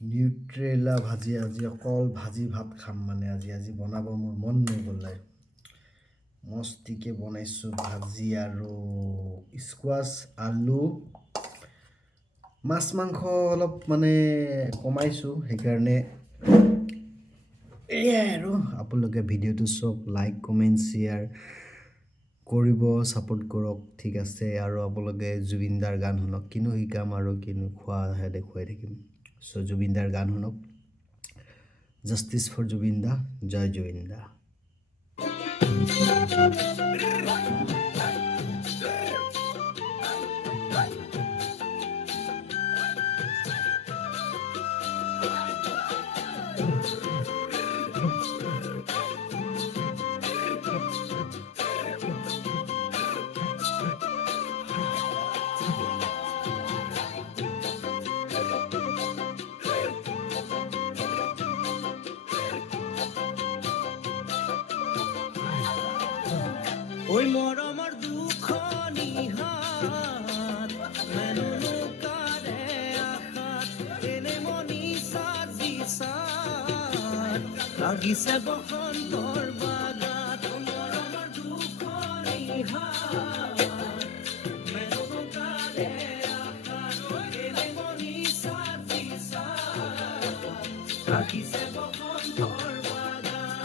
Nutrela ভাজি আজি অকল ভাজি ভাত খাম মানে আজি বনাব মোৰ মন নগ'লে মস্তিকে বনাইছোঁ ভাজি আৰু স্কোৱাছ আলু মাছ মাংস অলপ মানে কমাইছোঁ সেইকাৰণে এয়াই আৰু আপোনালোকে ভিডিঅ'টো চাওক লাইক কমেণ্ট শ্বেয়াৰ কৰিব ছাপোৰ্ট কৰক ঠিক আছে আৰু আপোনালোকে জুবিনদাৰ গান শুনক কিনো শিকাম আৰু কিনো খোৱাহে দেখুৱাই থাকিম চ' জুবিনদাৰ গান শুনক জাষ্টিছ ফৰ জুবিন দা জয় জুবিন দা ওই মরমর দুঃখ নিহাত মেনু কারে আখাত এনে মনি সাজি সাত লাগিছে বসন্তৰ বাগাত মৰমৰ দুঃখ নিহাত মেনু কাৰে আখাত এনে মনি সাজি সাত লাগিছে বসন্তৰ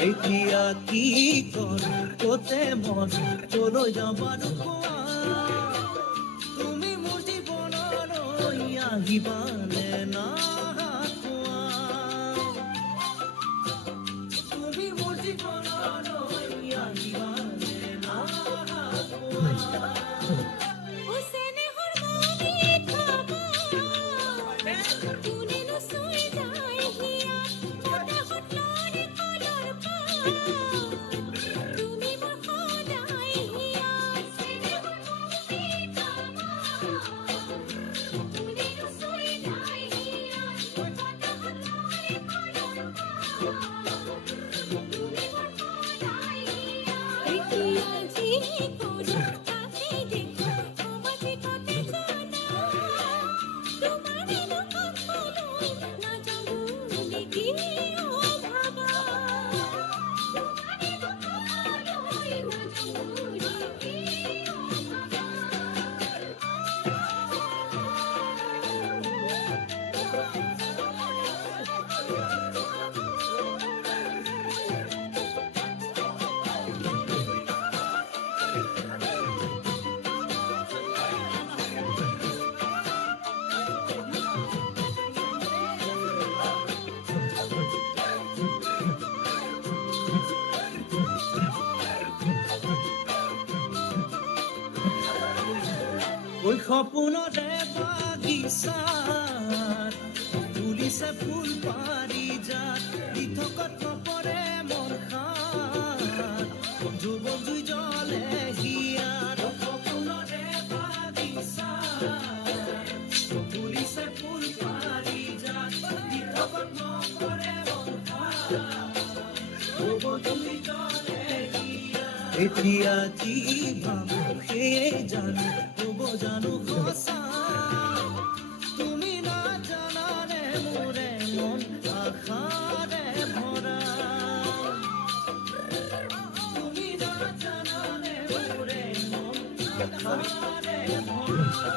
এতিয়া কি কৰতে মন চলো যাবাৰ তুমি মোৰ জীৱনলৈ আহিবানে না তুমি মোৰ জীৱনলৈ আহিবানে না ওই সপোনৰে বাগিচাত তুলিছে ফুল পাৰিজাত দিঠকত নপৰে মোৰ খাত যুৱক জুই জ্বলে হিয়াত সপোনৰে বাগিচাত তুলিছে ফুল পাৰিজাত দিঠকত নপৰে মোৰ খাত যুৱক জুই জ্বলে হিয়াত এতিয়া কি ভাবো সেয়ে জানো জানো খোসা তুমি না জানারে মোরে মন আখারে ভরা তুমি না জানারে মোরে মন আখারে ভরা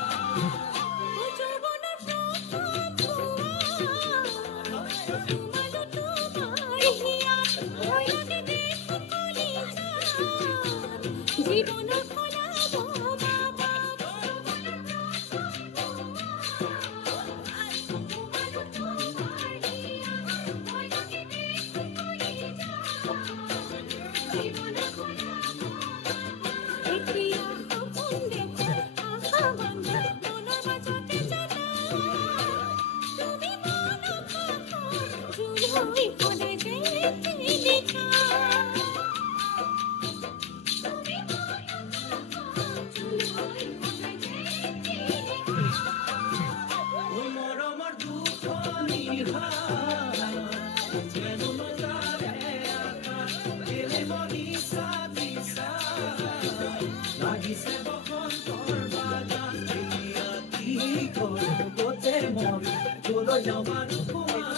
Cholo,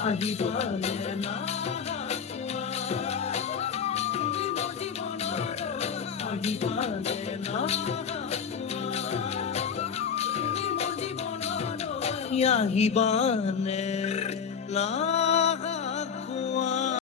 আহিবানে না তুমি মোৰ জীৱনৰ আহিবানে না তুমি মোৰ জীৱনৰ আহিবানে না কোৱা